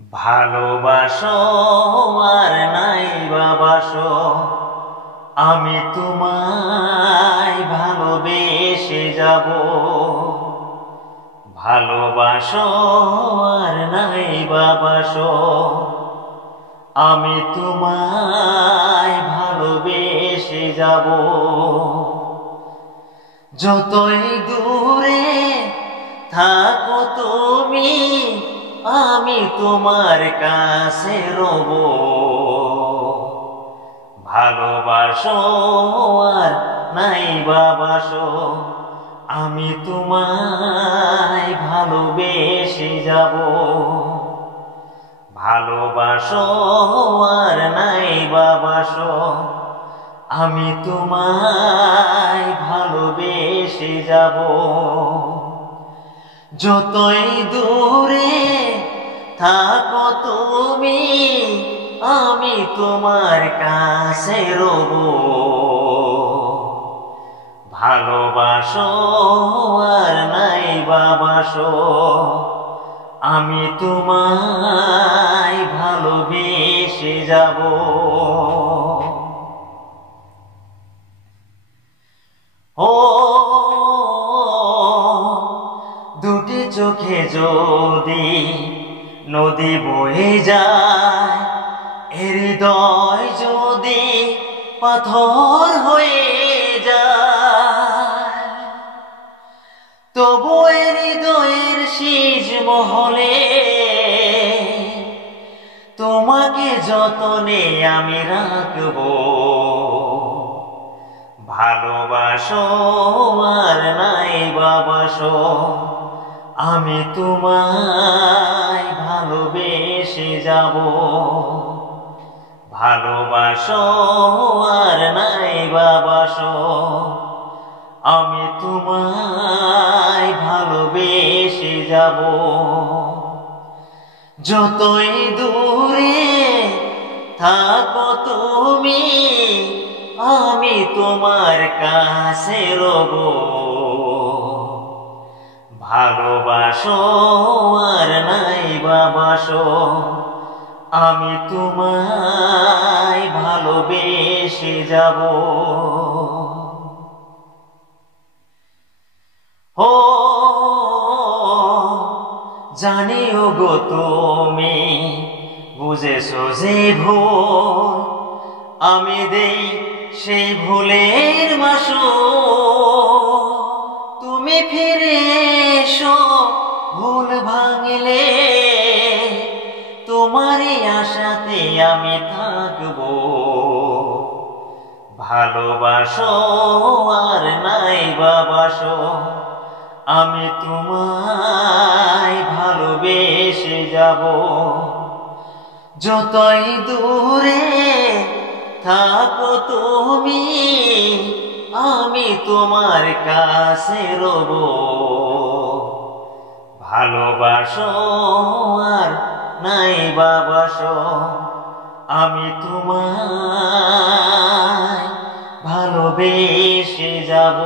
ভালোবাসো আর নাই বাবাসো, আমি তোমায় ভালোবেসে যাব। ভালোবাসো আর নাই বাবাসো, আমি তোমায় ভালোবেসে যাব। যতই দূরে থাকো তুমি, আমি তোমার কাছে রব। ভালোবাসো আর নাই বাবাসো, আমি তোমায় ভালোবেসে যাব। ভালোবাসো আর নাই বাবাসো, আমি তোমায় ভালোবেসে যাব। যতই দূরে থাকো তুমি, আমি তোমার কাছে রব। ভালোবাসো আর নাই বাবাসো, আমি তোমায় ভালোবেসে যাব। ও দুটি চোখে যদি নদী বয়ে যায়, হৃদয় যদি পাথর হয়ে যায়, তবু হৃদয়ের শীষ মহলে তোমাকে যতনে আমি রাখব। ভালোবাসো আর নাই বাবাসো, আমি তোমায় ভালোবেসে যাব। ভালোবাসো আর নাই বাবাসো, আমি তোমায় ভালোবেসে যাব। যতই দূরে থাকো তুমি, আমি তোমার কাছে রব। ভালোবাসো আর নাই বাবাসো, আমি তোমায় ভালোবেসে যাব। ও জানিও গো তুমি বুঝেছো যে ভুল, আমি দেই সেই ভুলের মাসুল। তুমি ফিরে এসো ভুল ভাঙলে, তোমারই আশাতে আমি থাকব। ভালোবাসো আর নাই বাবাসো, আমি তোমায় ভালোবেসে যাব। যতই দূরে থাকো তুমি, আমি তোমার কাছে রব। ভালোবাসো আর নাই বাবাসো, আমি তোমায় ভালোবেসে যাব।